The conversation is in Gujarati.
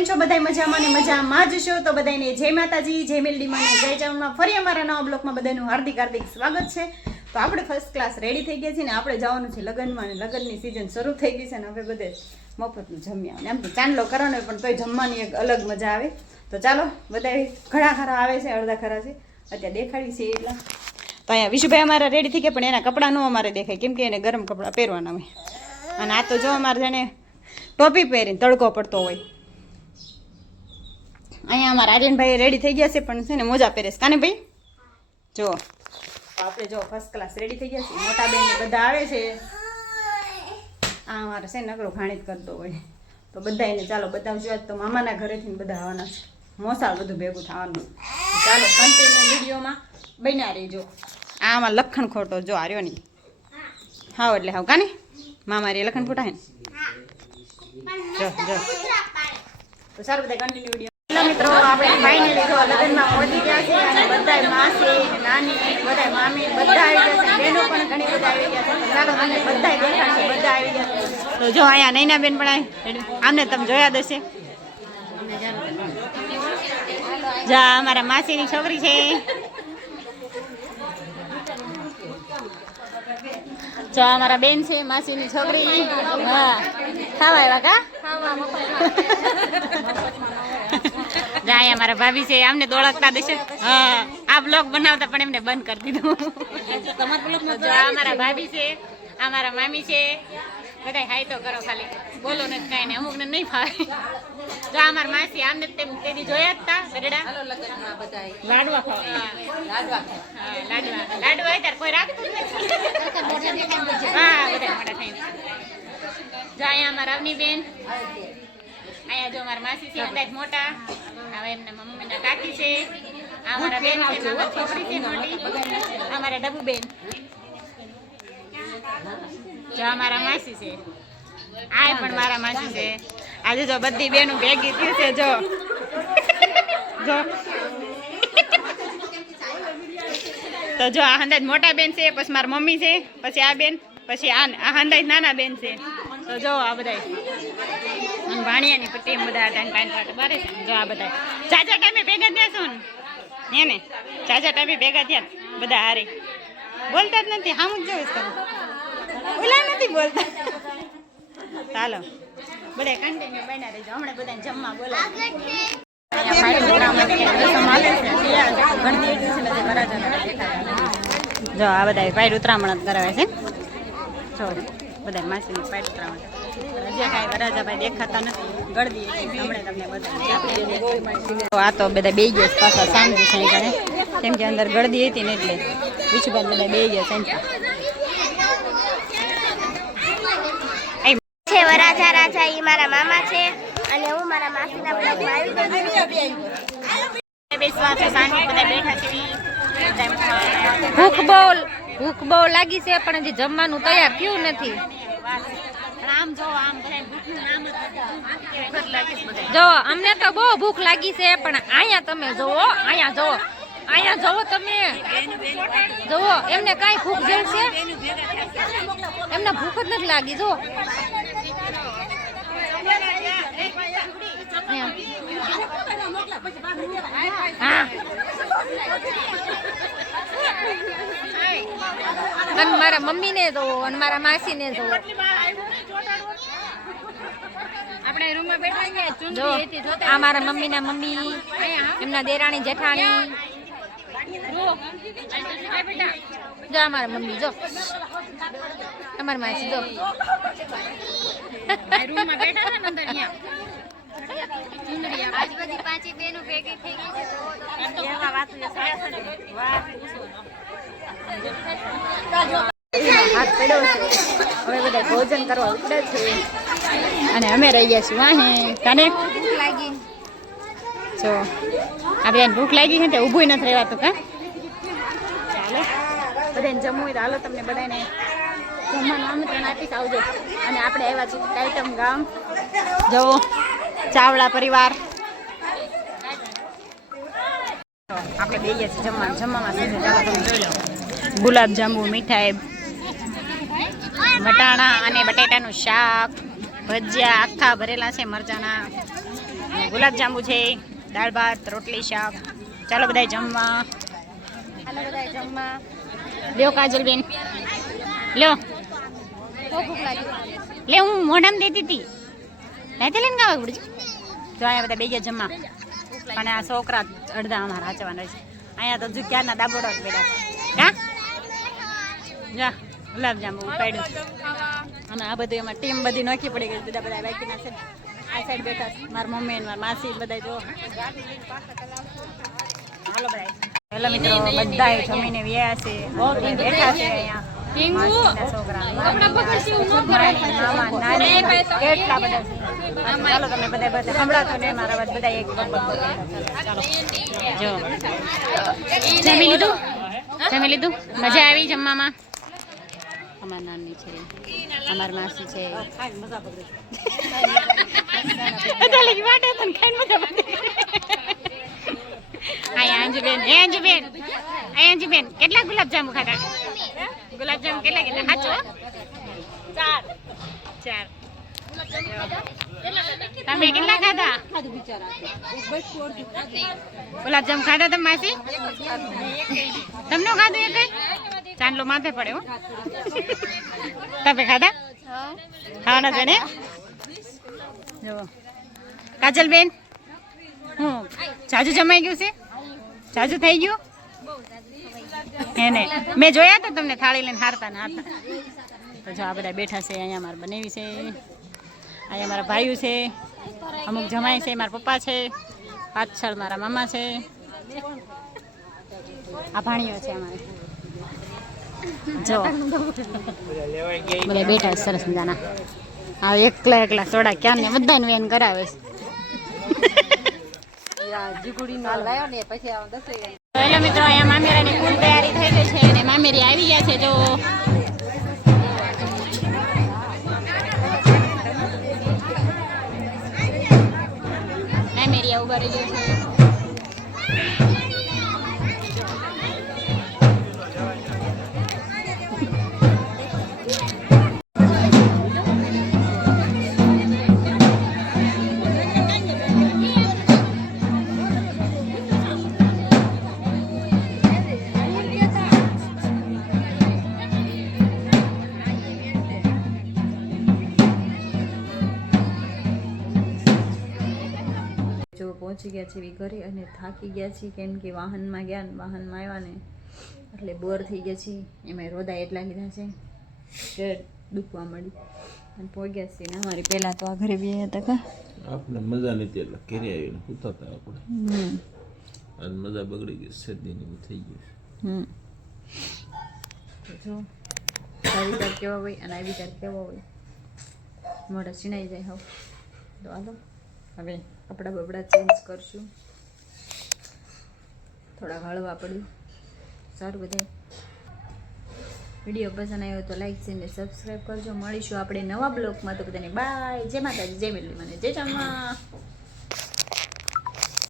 કેમ છો બધાય મજામાં ને મજામાં જ છો? તો બધાને જય માતાજી, જય મેલડીમાં ને જય ચાવમાં ફરી અમારા નવા બ્લોકમાં બધાનું હાર્દિક સ્વાગત છે. તો આપણે ફર્સ્ટ ક્લાસ રેડી થઈ ગયા છીએ ને આપણે જવાનું છે લગ્નમાં, અને લગ્નની સિઝન શરૂ થઈ ગઈ છે ને હવે બધે મફતનું જમ્યા. આમ તો ચાંદલો કરવાનો પણ તોય જમવાની એક અલગ મજા આવે. તો ચાલો, બધા ઘણા ખરા આવે છે, અડધા ખરા છે, અત્યારે દેખાડી છે એટલા. તો અહીંયા વિશુભાઈ અમારા રેડી થઈ ગયા, પણ એના કપડાં ન અમારે દેખાય કેમ કે એને ગરમ કપડાં પહેરવાના હોય. અને આ તો જો અમારે જાણે ટોપી પહેરીને તડકો પડતો હોય. અહીંયા અમારા આર્યનભાઈ રેડી થઈ ગયા છે, પણ છે ને મોજા પહેરે છે. કાને ભાઈ જો આપણે જો ફર્સ્ટ ક્લાસ રેડી થઈ ગયા છે. મોટા બેન ને બધા આવે છે. આ અમારે છે નકરો ઘાણીત કરતો હોય. તો બધા એને ચાલો બતાવજો. આજ તો મામાના ઘરેથી બધા આવવાના છે. મોસાળ બધું ભેગું થવાનું. ચાલો કન્ટિન્યુ વિડીયોમાં બન્યા રહેજો. આમાં લખણ ખોટો જો આર્યો નહીં હાવ એટલે હાવ કાને મામા રે લખણ ખોટા હે જો જો. તો સારું બધા કન્ટિન્યુ વિડીયો. મિત્રો આપણે ફાઇનલી જો લગ્નમાં પહોંચી ગયા છે અને બધાય માસી નાની બધાય મામી બધા આવી ગયા છે. બહેનો પણ ઘણી બધા આવી ગયા છે. ચાલો તમને બધાય દેખાડશે. બધા આવી ગયા છે. તો જો અહીંયા નૈના બેન પણ આમને તમે જોયા દશે. જા અમારા માસીની છોકરી છે. જો અમારા બેન છે માસીની છોકરી. હા ખાવા આવ્યા કા જાય. અમારા ભાભી છે, આમને ઓળખતા દેશે. હા આ બ્લોગ બનાવતા પણ એમને બંધ કરી દીધું. જો અમારા ભાભી છે, અમારા મામી છે. બધા હાઈ તો કરો, ખાલી બોલો ને કાંઈ નહીં, અમુક ને નહીં ફાવે. જો અમારા માસી આમને તેની જોયા જ તા ગરડા લાડવા ખાવા. લાડવા ત્યારે કોઈ રાખતું જ નથી. હા બધા મોટા થઈને. જો અહીંયા અમારા અવની બેન, અહીંયા જો અમારા માસી છે અંદાજ મોટા. હવે એમના મમ્મીના કાકી છે. આ અમારા બેન છે, મામા છોકરી છે મોટી. અમારા ડબુ બેન. જો અમારા માસી છે. આ પણ મારા માસી છે. આજે જો બધી બેનું ભેગી થયું છે. જો જો તો જો આ અંદાજ મોટા બેન છે, પછી મારા મમ્મી છે, પછી આ બેન, પછી આ અંદાજ નાના બેન છે. તો જો આ બધા ભાણિયાની પટ્ટી બધા બારે છે. જો આ બધા ચાચા ટાઈમે ભેગા થયા છો ને એને ચાચા ટાઈમે ભેગા થયા બધા હારે. બોલતા જ નથી, હામ જ જોઈશ કરું, ઓલા નથી બોલતા. ચાલો બધા કન્ટિન્યુ બન્યા રહેજો. હમણાં બધાને જમવા બોલાવે. જો આ બધા પાયર ઉતરામણ કરાવે છે. જો બધા માસીની પાયર ઉતરામણ. હજી કાંઈ વરાજાભાઈ દેખાતા નથી. ગળદી હમણાં તમને બધા. આ તો બધા બે ગયા પાછા શાંતિ સાંઈ કેમ કે અંદર ગળદી હતી ને એટલે વિશુભાઈ બધા બે ગયા સાંઈ. વરાજા રાજા ઈ મારા મામા છે અને હું મારા માસીના બ્લોગમાં આવી ગઈ. બેસવા છે સાંજે બધા બેઠા છે. ભૂખ બહુ લાગી છે, પણ હજી જમવાનું તૈયાર થયું નથી. આમ જો આમ બધા ભૂખનું નામ જો અમને તો બહુ ભૂખ લાગી છે, પણ અહીંયા તમે જોવો, અહીંયા જોવો, અહીંયા જોવો તમે જોવો. એમને કાંઈ ભૂખ જેવું છે? એમને ભૂખ જ નથી લાગી. જો હા અને મારા મમ્મી ને જોવો અને મારા માસી ને જોવો. આપણે રૂમમાં બેઠા જો આ મારા મમ્મી ના મમ્મી, એમના દેરાણી જેઠાણી. જો અમારા મમ્મી, જો અમારા માસી, જો રૂમમાં બેઠા છે ને અંદર અહીંયા. આજ બધી પાંચી બેનો ભેગી થઈ ગઈ છે. હાથ પડ્યો છે. હવે બધા ભોજન કરવા ઉતરે છે અને અમે રહી ગયા છીએ વાહે. કાને ભૂખ લાગી. જો આ બેન ભૂખ લાગી છે તે ઊભું નથી રહેવાતું. કા ચાલો બધાને જમવું હોય તો હાલો તમને બધાને જમવાનું આમંત્રણ આપીશ, આવજો. અને આપણે આવ્યા છીએ કાયટમ ગામ. જવો ચાવડા પરિવાર. આપણે બે ગયા છીએ જમવામાં શું છે ચાલો તમે જોઈ લો. ગુલાબ જાંબુ, મીઠાઈ, વટાણા અને બટેટાનું શાક, ભજીયા આખા ભરેલા છે મરચાના, ગુલાબજાંબુ છે, દાળ ભાત, રોટલી, શાક. ચાલો બધા જમવા. હાલો બધા જમવા. લ્યો કાજલબેન, લ્યો બહુ ભૂખ લાગી. લે, હું મોઢામાં દેતી હતી. રાતે લઈને ગાવા પડશે. જો અહીંયા બધા બે ગયા જમવા, પણ આ છોકરા અડધા અમારા હાચવાના છે. અહીંયા તો જો ક્યારના દાબોડા જ બેઠા છે. હા જા ગુલાબજાંબુ ઉપાડ્યું. અને આ બધું એમાં ટીમ બધી નોખી પડી ગઈ. બધા બાકીના છે આ સાઈડ બેઠા છે. મારા મમ્મી અને મારા માસી બધા જો. હાલો બધા. હેલો મિત્રો, બધા જમીને વ્યા છે. બેઠા છે અહીંયા. માસીના છોકરા, મામા, નાની, કેટલા બધા છે. ચાલો તમે બધા સંભળાતો ને મારા વાત બધા એક ચાલો જો. જમી લીધું? જમી લીધું? મજા આવી જમવામાં? અમાર નાની છે, અમાર માસી છે. અંજુબેન કેટલા ગુલાબજાંબુ ખાધા? ગુલાબજાંબુ કેટલા કેટલા? સાચો? 4. તમે કેટલા ખાધા? ગુલાબજાંબુ ખાધા તમે માસી? તમને ખાધું એક? ચાંદલો માથે પડે હો. તમે ખાધા? ખાવાના છે ને? જો કાજલબેન, હું જાજુ જમાઈ ગયું છે? જાજુ થઈ ગયું એને? મેં જોયા તો તમને થાળી લઈને હારતા ને હારતા. તો જો આ બધા બેઠા છે. અહીંયા મારે બનાવી છે, અહીંયા મારા ભાઈઓ છે, અમુક જમાઈ છે, મારા પપ્પા છે, પાછળ મારા મામા છે, આ ભાણીઓ છે અમારે. જો બધા બેઠા છે સરસ મજાના. આ એકલા એકલા થોડા ક્યાં ને બધાને વેન કરાવે છે. હેલો મિત્રો, અહીંયા મામેરાની ફૂલ તૈયારી થઈ ગઈ છે અને મામેરી આવી ગયા છે. જો મામેરી ઉભા રહી ગયો છે. જો પહોંચી ગયા છીએ ઘરે અને થાકી ગયા છીએ, કેમ કે વાહનમાં ગયા ને વાહનમાં આવ્યા ને એટલે બોર થઈ ગયા છીએ. એમાં રોદા એટલા લીધા છે કે દુખવા મળી અને પહોંચ્યા છીએ ને અમારી પહેલાં તો આ ઘરે બી હતા કા આપણે મજા નથી એટલે ઘરે આવીને સૂતા હતા આપણે. અને મજા બગડી ગઈ, શરદીની થઈ ગઈ. તો જો આ વિચાર કેવા હોય અને આ વિચાર કેવો હોય, મોઢા છીણાઈ જાય. હવે તો હાલો હવે કપડાં બપડા ચેન્જ કરશું, થોડા હળવા પડ્યું. સારું બધા વિડીયો પસંદ આવ્યો તો લાઈક છે ને સબસ્ક્રાઈબ કરજો. મળીશું આપણે નવા બ્લોગમાં. તો બધાને બાય. જય માતાજી, જય મેરલી, મને જય ચામા.